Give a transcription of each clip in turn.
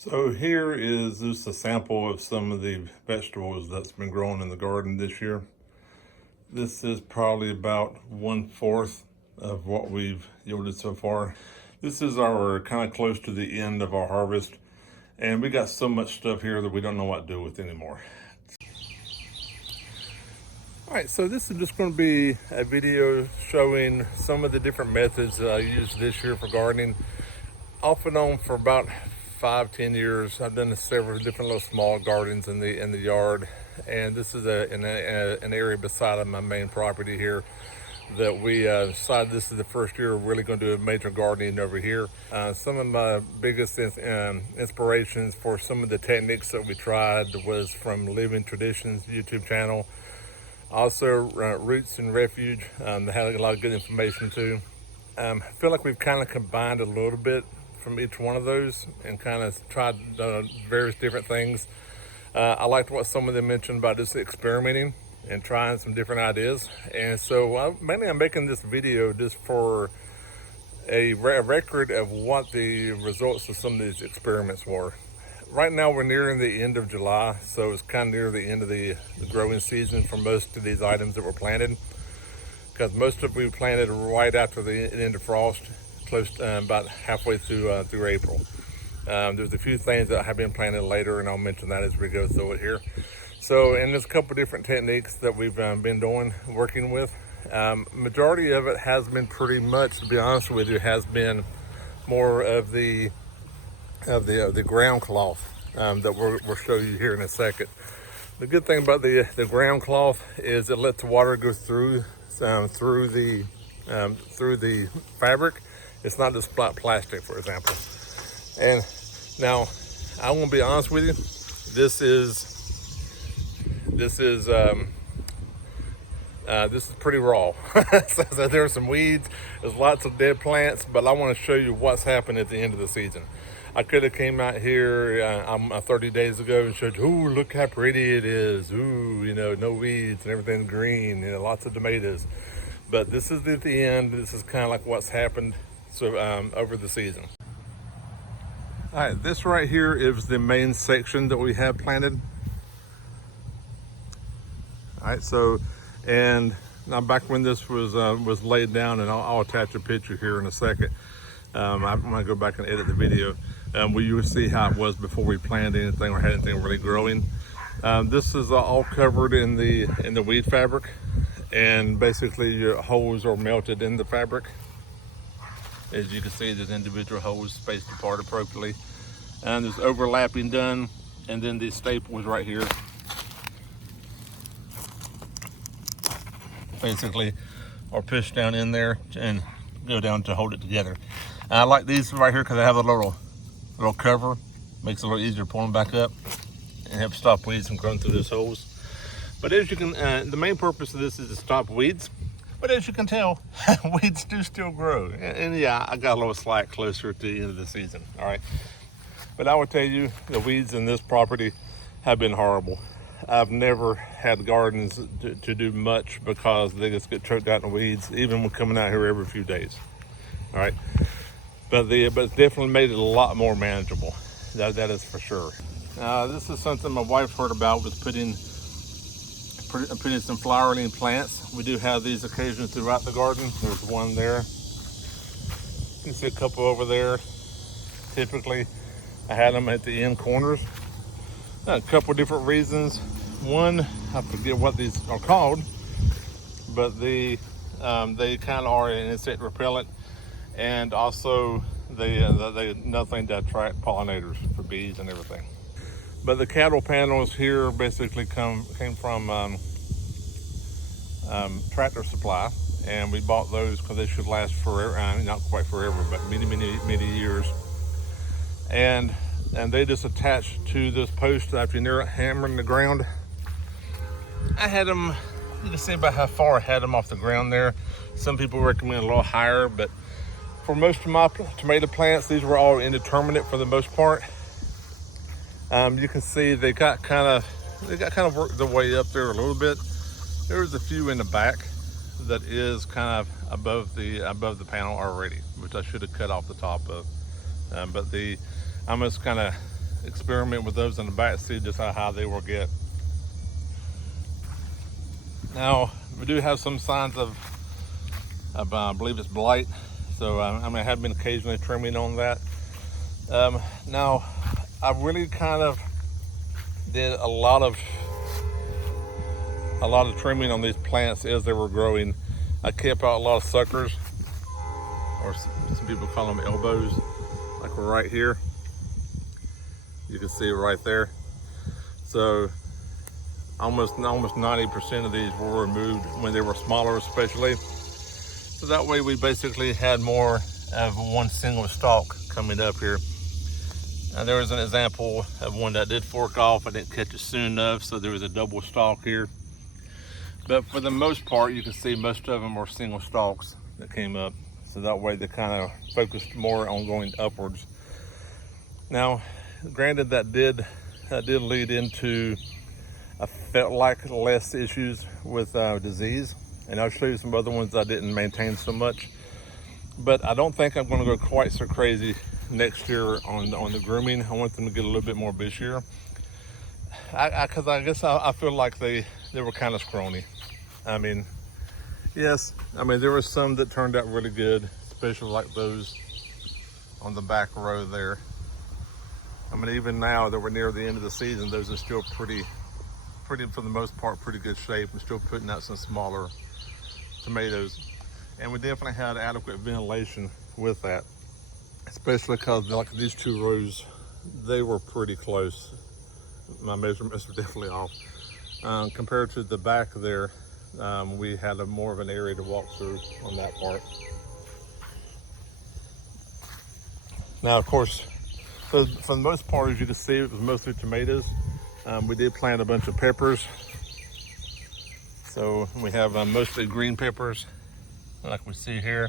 So here is just a sample of some of the vegetables that's been growing in the garden this year. This is probably about 1/4 of what we've yielded so far. This is our kind of close to the end of our harvest, and we got so much stuff here that we don't know what to do with anymore. All right, so this is just going to be a video showing some of the different methods that I used this year for gardening. Off and on for about 5-10 years, I've done several different little small gardens in the yard, and this is an area beside of my main property here that we decided this is the first year we're really going to do a major gardening over here. Some of my biggest inspirations for some of the techniques that we tried was from Living Traditions YouTube channel. Also, Roots and Refuge, they had a lot of good information too. I feel like we've kind of combined a little bit from each one of those and kind of tried various different things. I liked what some of them mentioned about just experimenting and trying some different ideas. And so mainly I'm making this video just for a record of what the results of some of these experiments were. Right now we're nearing the end of July, so it's kind of near the end of the growing season for most of these items that were planted, because most of we planted right after the end of frost, close to, about halfway through April. There's a few things that have been planted later, and I'll mention that as we go through it here. So, and there's a couple different techniques that we've been working with. Majority of it has been pretty much, to be honest with you, has been more of the ground cloth that we'll show you here in a second. The good thing about the ground cloth is it lets the water go through the fabric. It's not just flat plastic, for example. And now I want to be honest with you. This is pretty raw. So there's some weeds, there's lots of dead plants, but I want to show you what's happened at the end of the season. I could have came out here 30 days ago and showed you, ooh, look how pretty it is. Ooh, no weeds and everything's green, lots of tomatoes. But this is at the end. This is kind of like what's happened over the season. All right, this right here is the main section that we have planted. All right, so, and now back when this was laid down, and I'll attach a picture here in a second. I'm gonna go back and edit the video where you will see how it was before we planted anything or had anything really growing. This is all covered in the weed fabric, and basically your holes are melted in the fabric. As you can see, there's individual holes spaced apart appropriately, and there's overlapping done, and then these staples right here basically are pushed down in there and go down to hold it together. And I like these right here because they have a little cover, makes it a little easier to pull them back up and help stop weeds from growing through those holes. But as you can, the main purpose of this is to stop weeds. But as you can tell, weeds do still grow. And yeah, I got a little slack closer to the end of the season, all right? But I will tell you, the weeds in this property have been horrible. I've never had gardens to do much because they just get choked out in the weeds, even when coming out here every few days, all right? But it's definitely made it a lot more manageable. That is for sure. This is something my wife heard about, was putting some flowering plants. We do have these occasions throughout the garden. There's one there. You can see a couple over there. Typically, I had them at the end corners. A couple different reasons. One, I forget what these are called, but they kind of are an insect repellent, and also they nothing to attract pollinators for bees and everything. But the cattle panels here basically came from Tractor Supply, and we bought those because they should last forever. Not quite forever, but many years. And they just attached to this post after you're hammering the ground. I had them, you can see about how far I had them off the ground there. Some people recommend a little higher, but for most of my tomato plants, these were all indeterminate for the most part. You can see they got kind of worked their way up there a little bit. There was a few in the back that is kind of above the panel already, which I should have cut off the top of. But I'm just kind of experiment with those in the back, see just how high they will get. Now, we do have some signs of I believe it's blight. So I have been occasionally trimming on that. Now, I really kind of did a lot of trimming on these plants as they were growing. I kept out a lot of suckers, or some people call them elbows, like we're right here. You can see it right there. So almost 90% of these were removed when they were smaller, especially. So that way we basically had more of one single stalk coming up here. Now there was an example of one that did fork off. I didn't catch it soon enough, so there was a double stalk here. But for the most part, you can see most of them are single stalks that came up. So that way they kind of focused more on going upwards. Now, granted, that did lead into, I felt like, less issues with disease. And I'll show you some other ones I didn't maintain so much. But I don't think I'm going to go quite so crazy next year on the grooming. I want them to get a little bit more bushier. Because I guess I feel like they were kind of scrawny. I mean, yes, I mean, there were some that turned out really good, especially like those on the back row there. I mean, even now that we're near the end of the season, those are still pretty, for the most part, pretty good shape. We're still putting out some smaller tomatoes. And we definitely had adequate ventilation with that, especially because like these two rows, they were pretty close. My measurements were definitely off. Compared to the back there, we had more of an area to walk through on that part. Now, of course, for the most part, as you can see, it was mostly tomatoes. We did plant a bunch of peppers. So we have mostly green peppers, like we see here.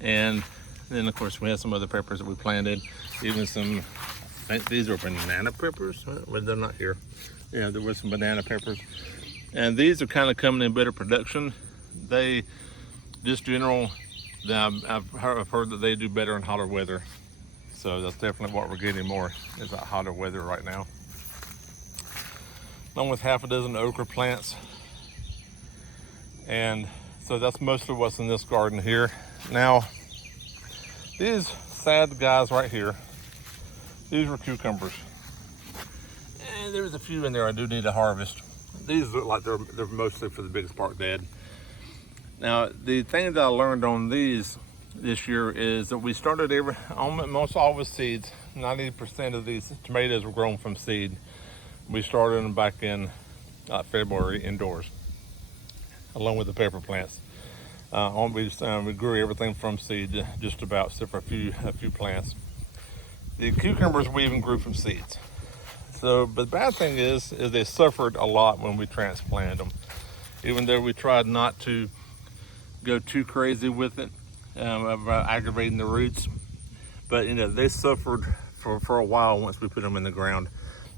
And then, of course, we have some other peppers that we planted, even some, I think these are banana peppers, but they're not here. Yeah, there was some banana peppers. And these are kind of coming in better production. They, just general, I've heard that they do better in hotter weather. So that's definitely what we're getting more, is that hotter weather right now. Along with half a dozen okra plants. And so that's mostly what's in this garden here. Now, these sad guys right here, these were cucumbers. And there's a few in there I do need to harvest. These look like they're mostly, for the biggest part, dead. Now, the thing that I learned on these this year is that we started almost all with seeds. 90% of these tomatoes were grown from seed. We started them back in February indoors, along with the pepper plants. We grew everything from seed, just about, except for a few plants. The cucumbers we even grew from seeds. So, but the bad thing is they suffered a lot when we transplanted them. Even though we tried not to go too crazy with it, about aggravating the roots, but they suffered for a while once we put them in the ground.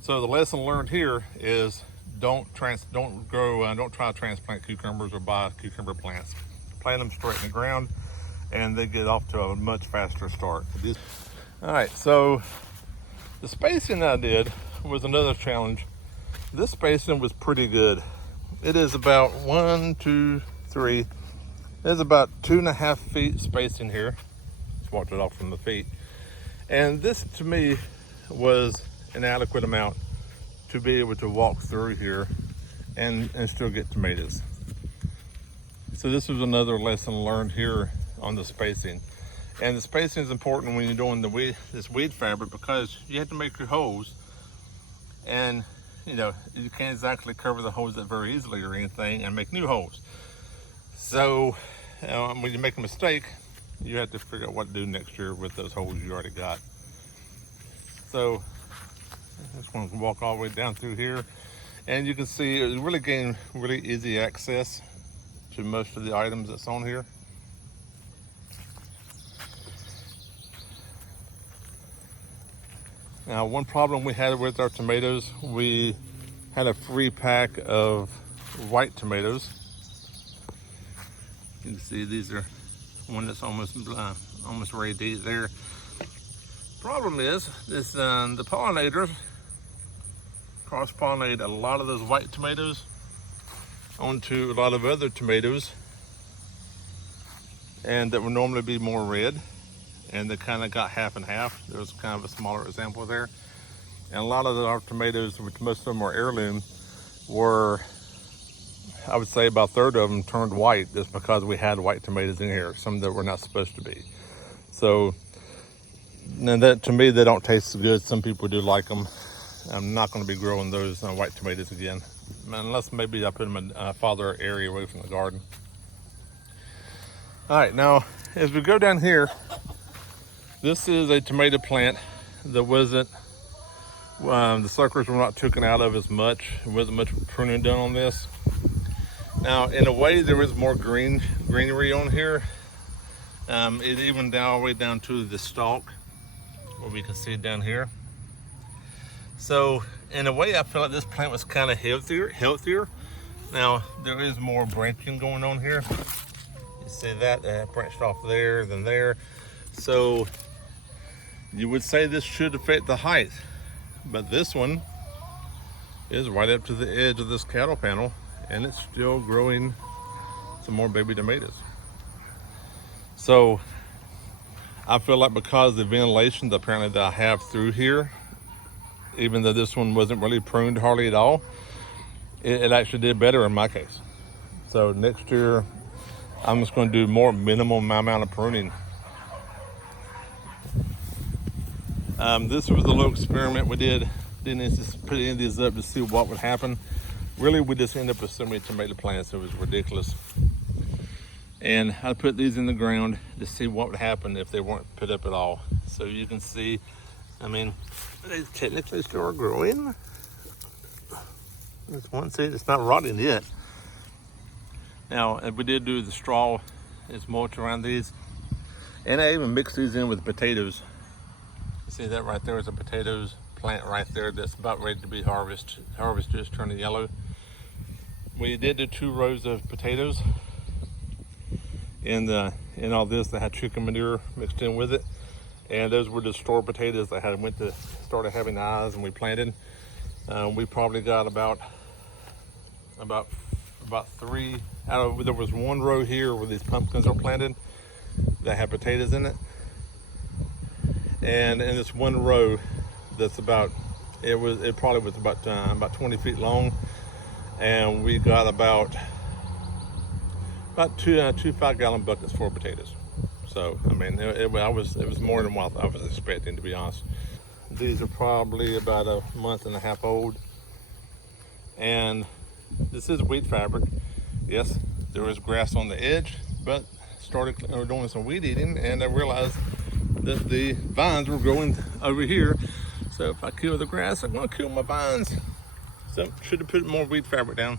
So the lesson learned here is don't try to transplant cucumbers or buy cucumber plants. Plant them straight in the ground, and they get off to a much faster start. All right, so the spacing I did was another challenge. This spacing was pretty good. It is about 1, 2, 3. There's about 2.5 feet spacing here. Just walked it off from the feet. And this, to me, was an adequate amount to be able to walk through here and still get tomatoes. So this was another lesson learned here on the spacing. And the spacing is important when you're doing this weed fabric, because you have to make your holes. And you can't exactly cover the holes up very easily or anything and make new holes. So when you make a mistake, you have to figure out what to do next year with those holes you already got. So I just want to walk all the way down through here, and you can see it really gained really easy access to most of the items that's on here. Now, one problem we had with our tomatoes, we had a free pack of white tomatoes. You can see these are one that's almost ready to eat there. Problem is the pollinators cross-pollinate a lot of those white tomatoes onto a lot of other tomatoes, and that would normally be more red, and they kind of got half and half. There's kind of a smaller example there. And a lot of our tomatoes, which most of them are heirloom, were, I would say about a third of them turned white just because we had white tomatoes in here, some that were not supposed to be. So, and that, to me, they don't taste so good. Some people do like them. I'm not going to be growing those white tomatoes again, unless maybe I put them in a farther area away from the garden. All right, now as we go down here, this is a tomato plant that wasn't, the suckers were not taken out of as much. There wasn't much pruning done on this. Now, in a way, there is more greenery on here. It even down all the way down to the stalk, where we can see it down here. So, in a way, I feel like this plant was kind of healthier. Now, there is more branching going on here. You see that branched off there, then there. So, you would say this should affect the height, but this one is right up to the edge of this cattle panel, and it's still growing some more baby tomatoes. So, I feel like because of the ventilation that apparently that I have through here, even though this one wasn't really pruned hardly at all, it actually did better in my case. So next year, I'm just going to do more minimum amount of pruning. This was a little experiment we did. Didn't just put any of these up to see what would happen. Really, we just ended up with so many tomato plants, it was ridiculous. And I put these in the ground to see what would happen if they weren't put up at all. So you can see, I mean, they technically still are growing. There's one seed, it's not rotting yet. Now, if we did do the straw, it's mulch around these. And I even mixed these in with potatoes. See that right there is a potatoes plant right there that's about ready to be harvested. Harvest just turning yellow. We did do 2 rows of potatoes. In all this, they had chicken manure mixed in with it. And those were the store potatoes that started having eyes, and we planted. We probably got about 3 out of, there was 1 row here where these pumpkins are planted that had potatoes in it. And in this 1 row that's it probably was about 20 feet long. And we got about 2 5-gallon buckets full of potatoes. So, I mean, it was more than what I was expecting, to be honest. These are probably about a month and a half old. And this is wheat fabric. Yes, there is grass on the edge, but started doing some weed eating, and I realized that the vines were growing over here. So if I kill the grass, I'm gonna kill my vines. So should have put more wheat fabric down.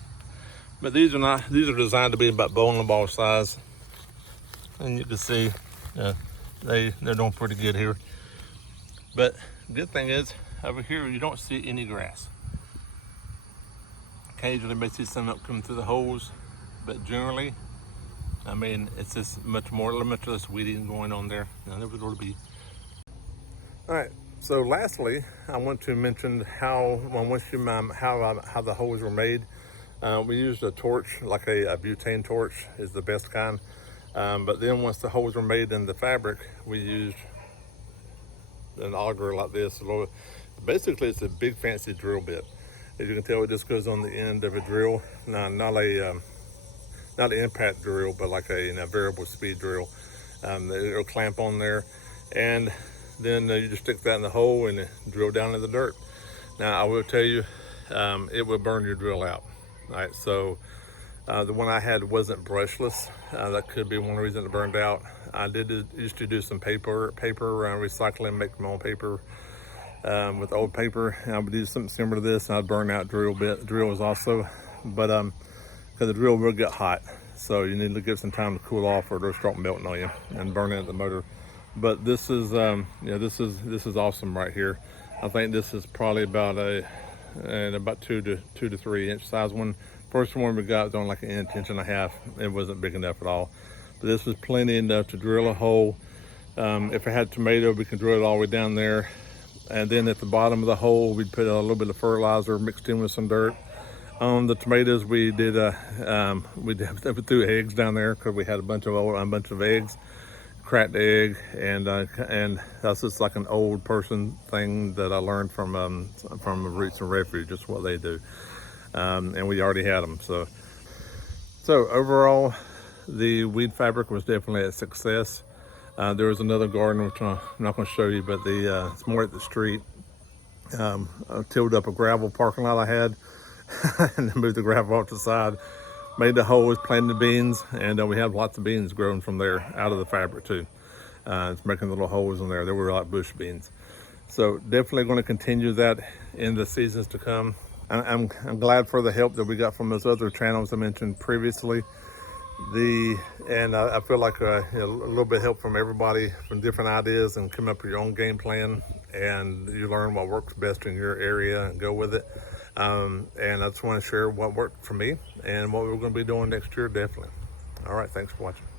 But these are designed to be about bowling ball size. And you can see they're doing pretty good here. But the good thing is, over here you don't see any grass. Occasionally you may see some up coming through the holes, but generally, I mean, it's just much less weeding going on there. Now there would be. All right. So lastly, I want to mention how the holes were made. We used a torch, like a butane torch is the best kind. But then once the holes were made in the fabric, we used an auger like this. Basically, it's a big fancy drill bit. As you can tell, it just goes on the end of a drill. Not an impact drill, but like a variable speed drill. It'll clamp on there, and then you just stick that in the hole and drill down in the dirt. Now, I will tell you, it will burn your drill out. All right, so the one I had wasn't brushless. That could be one reason it burned out. I used to do some paper recycling, make my own paper with old paper. And I would do something similar to this, and I'd burn out drills also. But because the drill will get hot, so you need to give some time to cool off, or they'll start melting on you and burning at the motor. But this is this is awesome right here. I think this is probably about about 2 to 3 inch size one. First one we got was on like an inch and a half. It wasn't big enough at all. But this was plenty enough to drill a hole, If it had tomato, we can drill it all the way down there. And then at the bottom of the hole, we'd put a little bit of fertilizer mixed in with some dirt. On the tomatoes, we threw eggs down there because we had a bunch of eggs, cracked egg, and that's just like an old person thing that I learned from Roots and Refuge, just what they do, and we already had them. So overall, the weed fabric was definitely a success. There was another garden which I'm not going to show you, but it's more at the street. I tilled up a gravel parking lot I had and then moved the gravel off the side, made the holes, planted beans, and we have lots of beans growing from there out of the fabric too. It's making little holes in there. They were like bush beans. So definitely going to continue that in the seasons to come. I'm glad for the help that we got from those other channels I mentioned previously. I feel like a little bit of help from everybody, from different ideas, and come up with your own game plan, and you learn what works best in your area and go with it. And I just want to share what worked for me and what we're going to be doing next year, definitely. All right, thanks for watching.